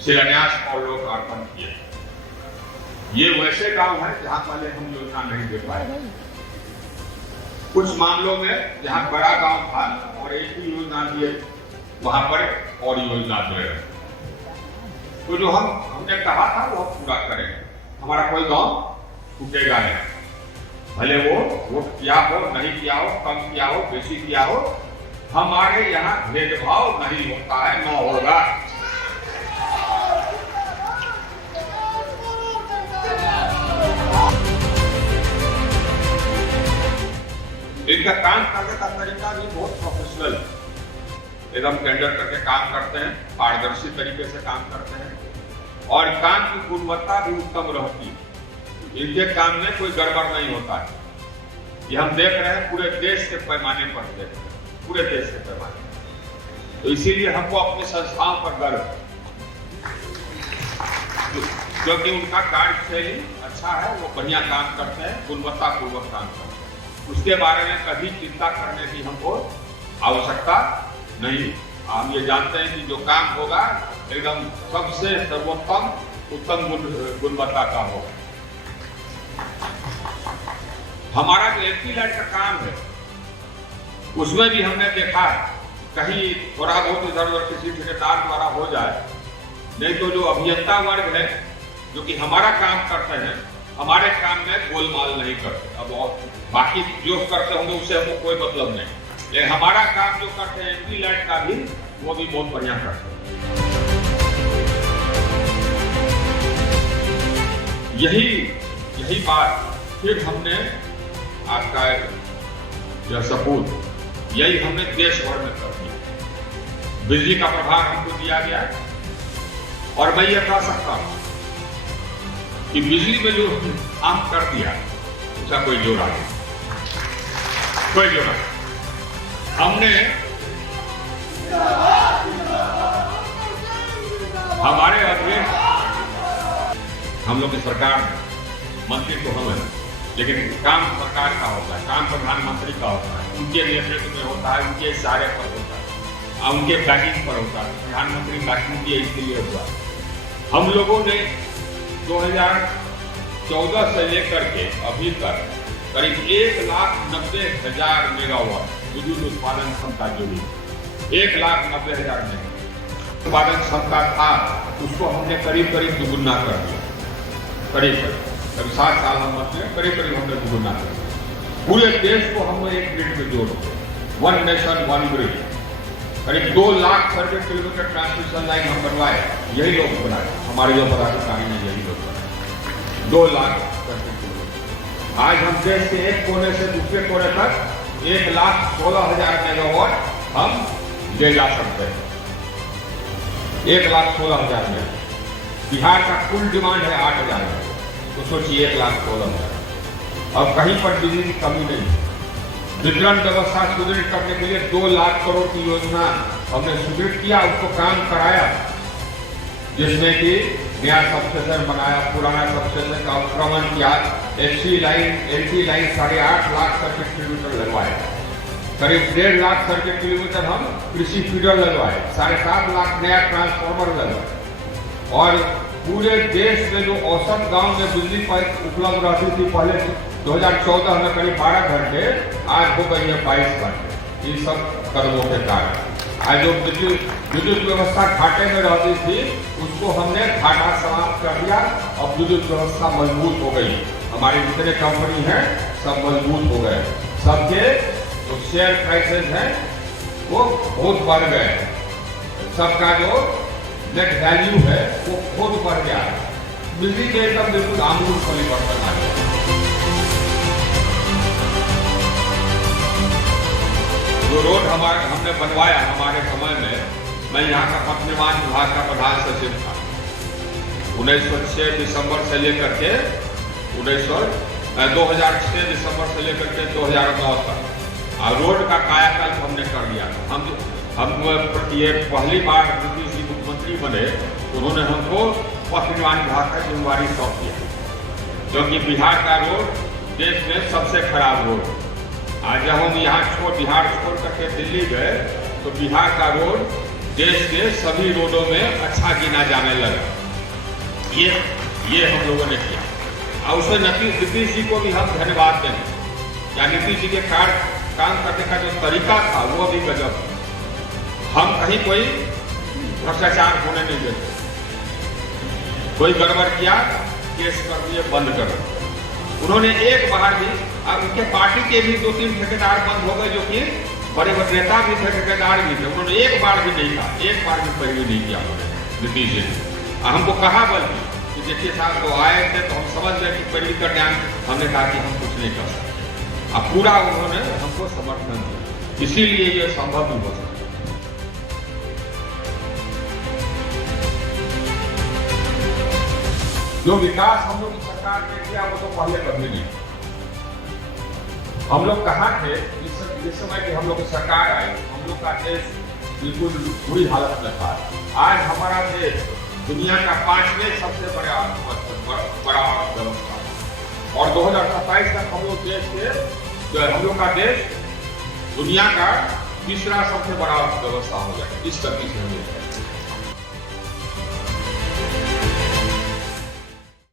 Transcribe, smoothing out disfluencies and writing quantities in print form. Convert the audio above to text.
शिलान्यास और लोकार्पण किए। ये वैसे गांव है जहां पहले हम योजना नहीं दे पाए। कुछ मामलों में जहां बड़ा गांव था और एक ही योजना दिए, वहां पर और योजना दे रहे। तो जो हमने कहा था वो पूरा करेंगे। हमारा कोई गांव टूटेगा नहीं, भले वो वोट किया हो, नहीं किया हो, कम किया हो, बेसी किया हो, हमारे यहाँ भेदभाव नहीं होता है, न होगा। इनका काम करने का तरीका भी बहुत प्रोफेशनल, एकदम टेंडर करके काम करते हैं, पारदर्शी तरीके से काम करते हैं और काम की गुणवत्ता भी उत्तम रहती है। इनके काम में कोई गड़बड़ नहीं होता है। ये हम देख रहे हैं पूरे देश के पैमाने पर, देख रहे हैं पूरे देश के पैमाने पर। तो इसीलिए हमको अपनी संस्थाओं पर गर्व है, क्योंकि उनका कार्यशैली अच्छा है, वो बढ़िया काम करते हैं, गुणवत्तापूर्वक काम करते हैं। उसके बारे में कभी चिंता करने की हमको आवश्यकता नहीं। हम ये जानते हैं कि जो काम होगा एकदम सबसे सर्वोत्तम उत्तम गुणवत्ता का होगा। हमारा जो एमपी लाइन का काम है उसमें भी हमने देखा कहीं थोड़ा बहुत इधर उधर किसी ठेकेदार द्वारा हो जाए, नहीं तो जो अभियंता वर्ग है जो कि हमारा काम करते हैं, हमारे काम में गोलमाल नहीं करते। अब और बाकी जो करते होंगे उससे हमको कोई मतलब नहीं, लेकिन हमारा काम जो करते हैं एमपी लाइन का भी, वो भी बहुत बढ़िया करते हैं। यही बात फिर हमने आपका यह सपूत यही हमने देश भर में कर दिया। बिजली का प्रभार हमको दिया गया और मैं ये कह सकता हूं कि बिजली में जो काम कर दिया उसका कोई जोड़ा नहीं, कोई जोड़ा नहीं। हमने हमारे अध्यक्ष, हम लोग की सरकार मंत्री तो हम हैं, लेकिन काम सरकार का होता है, काम प्रधानमंत्री का होता है, उनके नेतृत्व में होता है, उनके इशारे पर होता है, उनके बैकिंग पर होता है। प्रधानमंत्री बैकिंग दिए इसलिए हुआ। हम लोगों ने 2014 से लेकर के अभी तक करीब 1,90,000 मेगावाट विद्युत उत्पादन क्षमता जोड़ी। 1,90,000 मेगावाट उत्पादन क्षमता था, उसको हमने करीब दुगुना कर दिया। करीब 7 साल हम बचे, करीब हमने दुगुना कर दिया। पूरे देश को हमने एक ग्रिड में जोड़ दिया, वन नेशन वन ग्रिड। करीब 2 लाख सर्वे किलोमीटर ट्रांसमिशन लाइन हम बनवाए, यही लोग बनाए, हमारे जो पदाधिकारी हैं यही लोग बनाए। 2 लाख सर्वे किलोमीटर। आज हम देश के एक कोने से दूसरे कोने तक 1,16,000 मेगावाट हम ले जा सकते हैं। 1,16,000 में बिहार का कुल डिमांड है 8,000 में, तो सोचिए 1,16,000। अब कहीं पर बिजली की कमी नहीं। वितरण व्यवस्था सुदृढ़ करने के लिए 2 लाख करोड़ की योजना हमने सुदृढ़ किया, उसको काम कराया, जिसमें कि नया सबस्टेशन बनाया, पुराना सबस्टेशन का उत्क्रमण किया, LT line 8.5 lakh circuit kilometre लगवाए, करीब 1.5 लाख सर्किट किलोमीटर हम कृषि फीडर लगवाए, 7.5 लाख नया ट्रांसफार्मर लगवाए। और पूरे देश में जो औसत गांव में बिजली पाइप उपलब्ध रहती थी पहले 2014 में करीब 12 घंटे, आज हो गई है 22 घंटे। इन सब कदमों के कारण आज जो विद्युत व्यवस्था घाटे में रहती थी उसको हमने घाटा समाप्त कर दिया और विद्युत व्यवस्था मजबूत हो गई। हमारे जितने कंपनी हैं सब मजबूत हो गए, सबके जो शेयर प्राइसेस हैं वो बहुत बढ़ गए, सबका जो नेट वैल्यू है वो खुद बढ़ गया। बिजली के एकदम बिल्कुल आमूल परिवर्तन आ गया। जो रोड हमने बनवाया हमारे समय में, मैं यहाँ का पथ निर्माण विभाग का प्रधान सचिव था। 1906 दिसंबर से लेकर के 2006 दिसंबर से लेकर के 2009 तक रोड का कायाकल्प हमने कर दिया। हम ये पहली बार नीतीश जी मुख्यमंत्री बने, उन्होंने हमको पथ निर्माण विभाग का जिम्मेवारी सौंप दिया, क्योंकि बिहार का रोड देश में सबसे खराब रोड। आज जब हम यहाँ बिहार छोड़ करके दिल्ली गए तो बिहार का रोड देश के सभी रोडों में अच्छा गिना जाने लगा। ये हम लोगों ने किया और उसमें नीतीश जी को भी हम धन्यवाद देंगे। या नीतीश जी के काम करने का जो तरीका था वो भी गजब। हम कहीं कोई भ्रष्टाचार होने नहीं देते, कोई गड़बड़ किया केस कर दिए, बंद कर। उन्होंने एक बार भी, उनके पार्टी के भी 2-3 ठेकेदार बंद हो गए जो कि बड़े बड़े नेता भी थे, ठेकेदार भी थे, उन्होंने एक बार भी नहीं कहा, एक बार भी पैरवी नहीं किया नीतीश जी ने। हमको कहा बल्कि कि देखिए साहब तो आए थे तो हम समझ गए कि पैरवी करने आए, हमने कहा कि हम कुछ नहीं कर सकते। अब पूरा उन्होंने हमको समर्थन दिया, इसीलिए ये संभव भी हो सकता। जो विकास हम लोग की सरकार ने किया वो तो पहले कभी नहीं। हम लोग कहाँ थे जिस समय की हम लोग की सरकार आई, हम लोग का देश बिल्कुल बुरी हालत में था। आज हमारा देश दुनिया का 5वें सबसे बड़ा अर्थव्यवस्था, और 2027 तक हम लोग हम लोग का देश दुनिया का तीसरा सबसे बड़ा अर्थव्यवस्था हो जाए। इस तरह से